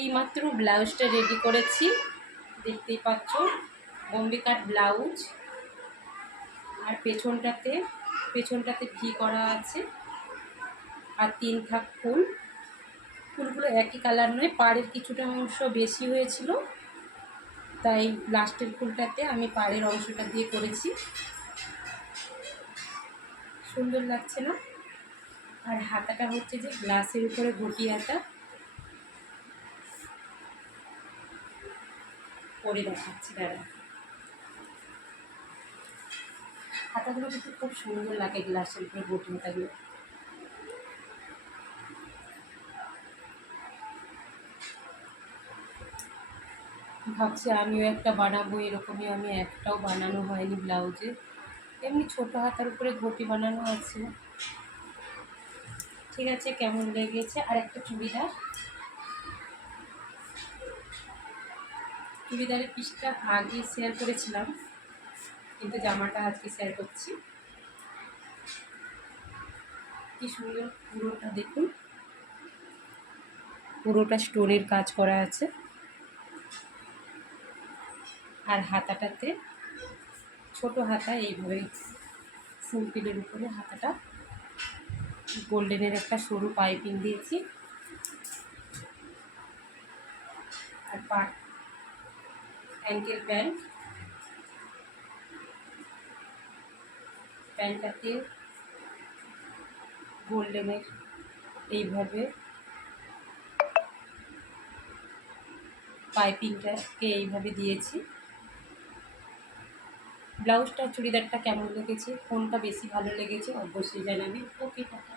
এইমাত্র ব্লাউজটা রেডি করেছি, দেখতেই পাচ্ছ বোম্বে কাট ব্লাউজ। আর পেছনটাতে ভি করা আছে আর 3 থাক ফুল। ফুলগুলো একই কালার নয়, পাড়ের কিছুটা অংশ বেশি হয়েছিল, তাই লাস্টের ফুলটাতে আমি পাড়ের অংশটা দিয়ে করেছি। সুন্দর লাগছে না? আর হাতাটা হচ্ছে যে গ্লাসের উপরে ঘটি হাতা, পরে দেখাচ্ছি দাঁড়া। হাতাগুলো কিন্তু খুব সুন্দর লাগে গ্লাসের উপরে ঘটি হাতাগুলো। ভাবছি আমিও একটা বানাবো, এরকমই আমি একটাও বানানো হয়নি ব্লাউজে। এমনি ছোটো হাতার উপরে ঘটি বানানো আছে। ঠিক আছে, কেমন লেগেছে? আর একটা চুড়িদারের পিসটা আগে শেয়ার করেছিলাম, কিন্তু জামাটা আজকে শেয়ার করছি। কি সুন্দর পুরোটা দেখুন, পুরোটা স্টোনের কাজ করা আছে। আর হাতাটাতে ছোট হাতা, এইভাবে সিম্পলের উপরে হাতাটা গোল্ডেনের একটা সরু পাইপিং দিয়েছি। আর অ্যাঙ্কেল প্যান্টটাতে গোল্ডেনের এইভাবে পাইপিংটাকে এইভাবে দিয়েছি। ব্লাউজটা চুড়িদারটা কেমন লেগেছে, কোনটা বেশি ভালো লেগেছে অবশ্যই জানাবেন। ওকে, টাটা।